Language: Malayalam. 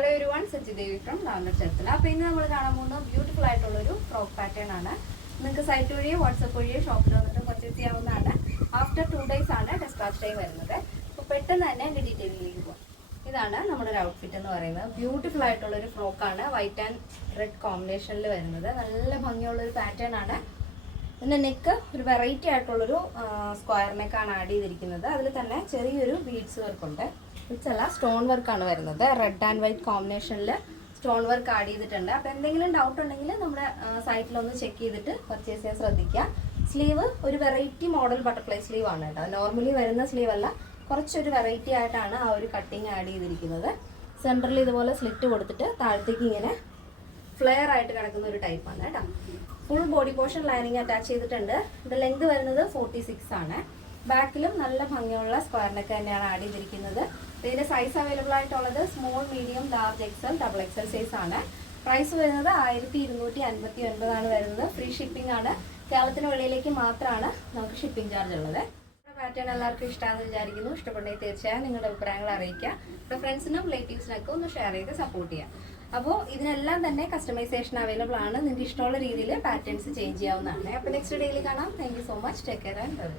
Hello everyone, Sachidevi from Lavender Cherthala. അപ്പോൾ ഇന്ന് നമ്മൾ കാണാൻ പോകുന്ന ബ്യൂട്ടിഫുൾ ആയിട്ടുള്ളൊരു ഫ്രോക്ക് പാറ്റേൺ ആണ്. നിങ്ങൾക്ക് സൈറ്റ് വഴിയോ വാട്സപ്പ് വഴിയോ ഷോപ്പിൽ വന്നിട്ട് പർച്ചേസ് ചെയ്യാവുന്നതാണ്. ആഫ്റ്റർ 2 days ആണ് ഡിസ്പാച്ച് ടൈം വരുന്നത്. അപ്പോൾ പെട്ടെന്ന് തന്നെ എൻ്റെ ഡീറ്റെയിലിലേക്ക് പോകാം. ഇതാണ് നമ്മുടെ ഒരു ഔട്ട്ഫിറ്റ് എന്ന് പറയുന്നത്. ബ്യൂട്ടിഫുൾ ആയിട്ടുള്ളൊരു ഫ്രോക്കാണ്, വൈറ്റ് ആൻഡ് റെഡ് കോമ്പിനേഷനിൽ വരുന്നത്. നല്ല ഭംഗിയുള്ളൊരു പാറ്റേൺ ആണ്. പിന്നെ നെക്ക് ഒരു വെറൈറ്റി ആയിട്ടുള്ളൊരു സ്ക്വയർ നെക്കാണ് ആഡ് ചെയ്തിരിക്കുന്നത്. അതിൽ തന്നെ ചെറിയൊരു ബീഡ്സ് വർക്കുണ്ട്. ഇതല്ല, സ്റ്റോൺ വർക്കാണ് വരുന്നത്. റെഡ് ആൻഡ് വൈറ്റ് കോമ്പിനേഷനിൽ സ്റ്റോൺ വർക്ക് ആഡ് ചെയ്തിട്ടുണ്ട്. അപ്പോൾ എന്തെങ്കിലും ഡൗട്ട് ഉണ്ടെങ്കിൽ നമ്മുടെ സൈറ്റിലൊന്ന് ചെക്ക് ചെയ്തിട്ട് പർച്ചേസ് ചെയ്യാൻ ശ്രദ്ധിക്കുക. സ്ലീവ് ഒരു വെറൈറ്റി മോഡൽ ബട്ടർഫ്ലൈ സ്ലീവ് ആണ് കേട്ടോ. നോർമലി വരുന്ന സ്ലീവ് അല്ല, കുറച്ചൊരു വെറൈറ്റി ആയിട്ടാണ് ആ ഒരു കട്ടിങ് ആഡ് ചെയ്തിരിക്കുന്നത്. സെൻറ്ററിൽ ഇതുപോലെ സ്ലിറ്റ് കൊടുത്തിട്ട് താഴത്തേക്ക് ഇങ്ങനെ ഫ്ലെയർ ആയിട്ട് കിടക്കുന്ന ഒരു ടൈപ്പാണ് കേട്ടോ. Full body portion lining attach ചെയ്തിട്ടുണ്ട്. ഇത് ലെങ്ത് വരുന്നത് 46 ആണ്. ബാക്കിലും നല്ല ഭംഗിയുള്ള സ്ക്വയർ നെക്ക് തന്നെയാണ് ആഡ് ചെയ്തിരിക്കുന്നത്. ഇതിന്റെ സൈസ് അവൈലബിൾ ആയിട്ടുള്ളത് small, medium, large, XL, double XL size ആണ്. പ്രൈസ് വരുന്നത് 1259 ആണ് വരുന്നത്. ഫ്രീ ഷിപ്പിംഗ് ആണ്. കേരളത്തിന് വെളിയിലേക്ക് മാത്രമാണ് നമുക്ക് ഷിപ്പിംഗ് ചാർജ് ഉള്ളത്. പാറ്റേൺ എല്ലാവർക്കും ഇഷ്ടമാണെന്ന് വിചാരിക്കുന്നു. ഇഷ്ടപ്പെട്ടെങ്കിൽ തീർച്ചയായും നിങ്ങളുടെ അഭിപ്രായങ്ങൾ അറിയിക്കുക. നമ്മുടെ ഫ്രണ്ട്സിനും റിലേറ്റീവ്സിനൊക്കെ ഒന്ന് ഷെയർ ചെയ്ത് സപ്പോർട്ട് ചെയ്യുക. അപ്പോൾ ഇതിനെല്ലാം തന്നെ കസ്റ്റമൈസേഷൻ അവൈലബിൾ ആണ്. നിങ്ങൾക്ക് ഇഷ്ടമുള്ള രീതിയിൽ പാറ്റേൺസ് ചേഞ്ച് ചെയ്യാവുന്നതാണ്. അപ്പോൾ നെക്സ്റ്റ് ഡേയിൽ കാണാം. Thank you so much. Take care and by.